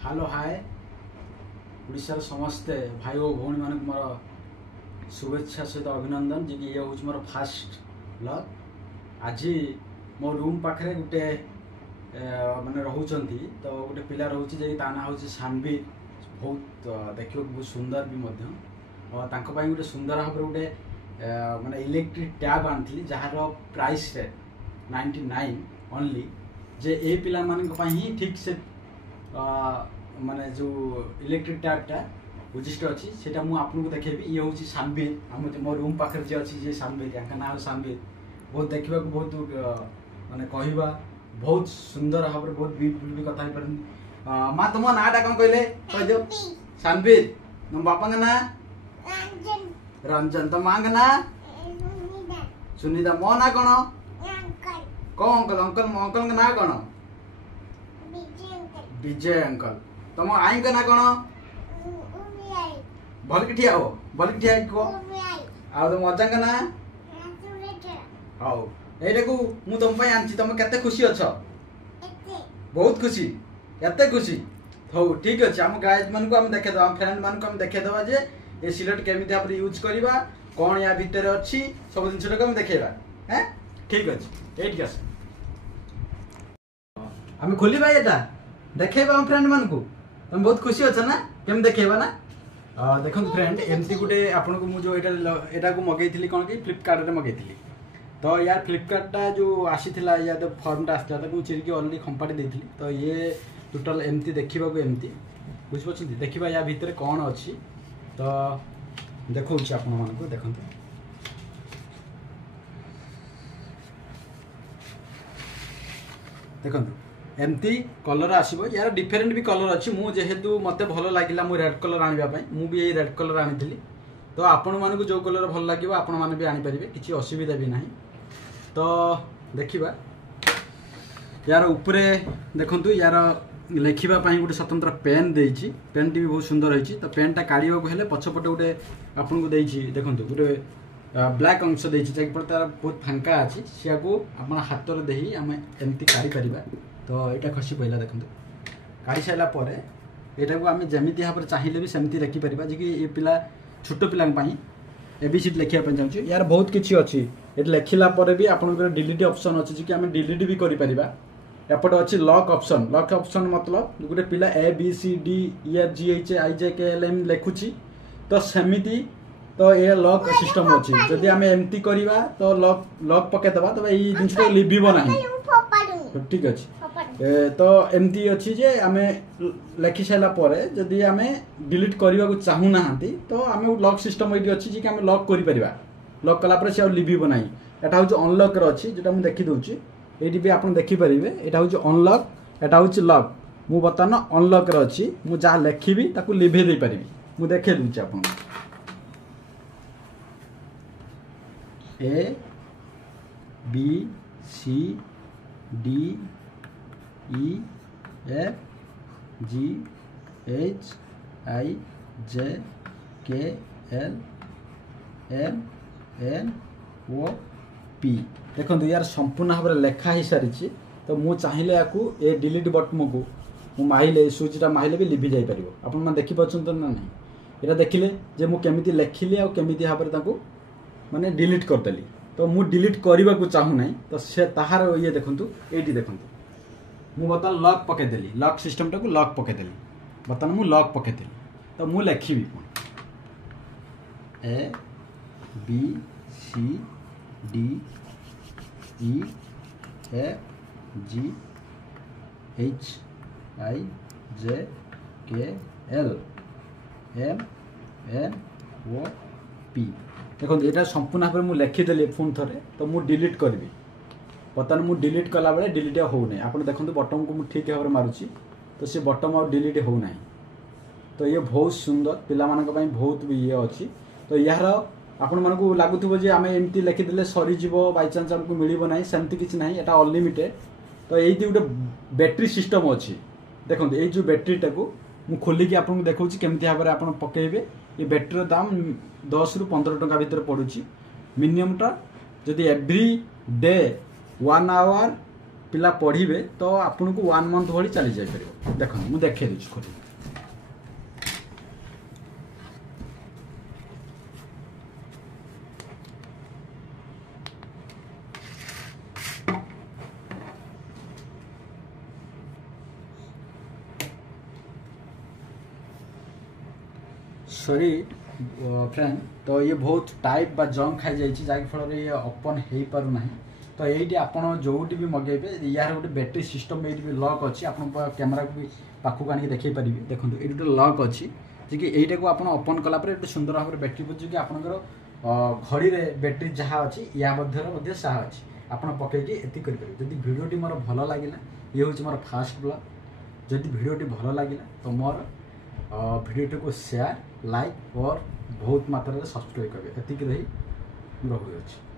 Hello hi ओडिशार समस्ते भाई और भौणी मानक मोर शुभेच्छा सहित अभिनंदन जी ये हूँ मोर फास्ट ब्लॉग। आज मो रूम पाखे गोटे माने रोचंती तो गोटे पिला रोचे जे ता ना होची सानवी बहुत देखियो बहुत सुंदर भी मध्य और तांको पई गोटे सुंदर भाव गोटे माने इलेक्ट्रिक टैब आनथली जहार प्राइस रे 99 ओनली जे ए पिला मानक पई ही ठीक से माने जो इलेक्ट्रिक टैबटा उद्दिष्ट अच्छी से मुझे आपको देखेबी। ये हूँ सानवीर आम मो रूम पाखे जी अच्छी जे सानवीर या ना सानवीर बहुत देखा बहुत माने कहवा बहुत सुंदर भाव बहुत ब्यूटीफुल भी कथा पार। माँ तुम नाटा कौन कहले कह सानवीर तुम बापा ना रंजन तो माँ का ना सुनीता मो ना कौन कौन अंकल अंकल मो अंकल का ना कौन विजय अंकल तुम आई का ना कौन भल कि ठिया हो भल कि ठिया को तुम अजा का ना हाउ एटा को मु तुम पई आनछि तुम केते खुशी अछ बहुत खुशी एते खुशी हो ठीक अछि। हम गाइज मन को हम देखे दबा फ्रेंड मन को हम देखे दबा जे ए सिलेट केमिति आप यूज करबा कोन या भीतर अछि सब दिन को हम देखेबा हैं ठीक अछि एट गस हम खोलिबा एटा देखेबा हम फ्रेंड मन को तुम बहुत खुशी अछ ना केम देखेबा ना देखो फ्रेंड एमती गोटे आपन को मु जो एटा को मगैथिली कोन कि फ्लिपकार्ट रे मगैथिली तो यार फ्लिपकार्टा जो आसीथिला या तो फॉर्मटा आसला ताको चिरकी ऑलरेडी कंपाटी देथिली तो ये टोटल एमती देखिबा को एमती बुझ पछथि देखिबा या भीतर कोन अछि तो देखौ छी आपन मन को देखंतु देखंतु एमती कलर आसीबो यार डिफरेंट भी कलर अछि मु जेहेतु मते भलो लागिला मु रेड कलर आनिबा पई मु भी ए रेड कलर आनिथिली तो आपण मन को जो कलर भल लागिबो आपण माने भी आनि परिबे किछि असुविधा भी नाही। तो देखिबा यार ऊपरे देखंतु यार लेखिबा पई गोटे स्वतंत्र पेन देइछि पेन टी भी बहुत सुंदर होइछि तो पेन टा काढिबा को हेले पछपटे गोटे आपण को देइछि देखंतु गोटे ब्लैक अंश देइछि जे पर तार बहुत फांका अछि सिया को आपण हाथ रे देही हम एमती काढी परिबा तो एटा खसी पहिला देखंतु काढी साइला परे एटा को हम जेमिति हापर चाहिले भी सेमति रखि परिबा जे कि ए पिला छोट पिला पई एबीसी लेखिया पई जाउछि यार बहुत किछि अछि ए लेखिला परे भी आपन डिलीट ऑप्शन अछि जे कि हम डिलीट भी करि परिबा। एपटे अच्छी लॉक ऑप्शन मतलब गोटे पिला A B C D E F G H I J K L M लिखुची तो सेमिति तो ये लॉक सिस्टम अच्छी जदि आम एमती करवा तो लॉक पके दबा तो ये जिनस लिभिबो नाही ठीक अच्छे तो एमती अच्छी जे आमे लेखि साइला परे जदि आमे डिलीट करबा को चाहू नाहंती तो आमे लॉक सिस्टम एटी अच्छी जे कि आमे लॉक करि परिबा लॉक कला परे से लिभिबो नाही एटा हो अनलॉक रो अच्छी जेटा हम देखि दउची एटी भी आपण देखि परिबे एटा हो अनलॉक एटा हो लॉक मु बर्तमान अनलॉक रो अच्छी मु जा लेखिबी ताकू लिभे दे परिबी मु देखे दउची आपण A B C D E F G H I J K L M N O P देखो यार संपूर्ण भाव में लेखा ही सारी तो मु चाहिए या डिलीट बटन को मु माइले स्विचटा माइले भी लिभि जाई परिबो आपण मन देखि पछन तो ना नहीं एटा देखिले जे मु केमिति लेखिली आ केमिति भाव में ताको माने डिलीट कर देली तो मु डिलीट करबा को चाहू नहीं तो से ताहार ये देखंतु एटी देखंतु मु बता लॉक पके देली लॉक सिस्टम टाको लॉक पके देली बतन मु लॉक पके देली तो मु लेखिबी A B C D E F G H I J K L M N O P देखो ये संपूर्ण भाव में लिखिदेली फोन थे तो मुझे डिलीट करी बर्तमान मुझे डिलीट कला बेले डिलीट हो नहीं आप देखो बटन को मुझे ठीक भाव में मारुची तो सी बटन और डिलीट हो नहीं तो ये बहुत सुंदर पिला मानक पई बहुत ये अच्छी तो यार आपण मन को लागुथबो जे आमे एमती लिखिदेले सरी जीवो बाय चांस हमको मिलिबो नाही सेमती किछ नाही एटा अनलिमिटेड तो एई गोटे बैटरी सिस्टम अच्छी देखो ये जो बैटरी टाको मु खोलिकी आपको देखौछि केमती भाव में आपण पकेइबे ये बैटरी दाम 10 रु 15 टका भीतर पड़ुछि मिनिमम टा जदि एवरी डे 1 आवर पिला पढ़े तो आपन को 1 मंथ भली चली जाई परिबो। देखो मु देखे दिछु खोली सॉरी फ्रेंड। तो ये बहुत टाइट बा जंग खाई जाइए जहाँकि फल ये ओपन हो पार ना। तो ये आपड़ जोटी भी मगेबे यार गोटे बैटेरी सिस्टम ये भी लॉक अच्छी आप कैमेरा को भी पाखक आनी देखी पारे। देखो ये गोटे लॉक अच्छी जी कि यहीटा को आप ओपन कलापर ये सुंदर भाव में बैटेरी पड़े कि आपंकर घड़ी में बैटेरी जहाँ अच्छी या मध्य साह अच्छी आप पकईकि एति करेंगे। जदि भिडियोटी मोर भल लगे ये हूँ मोर फास्ट ब्लॉग। जदि भिडियोटी भल लगे तो मोर भिडियोटी को शेयर लाइक और बहुत मात्रा सब्सक्राइब करेंगे। एति रही रहुछि।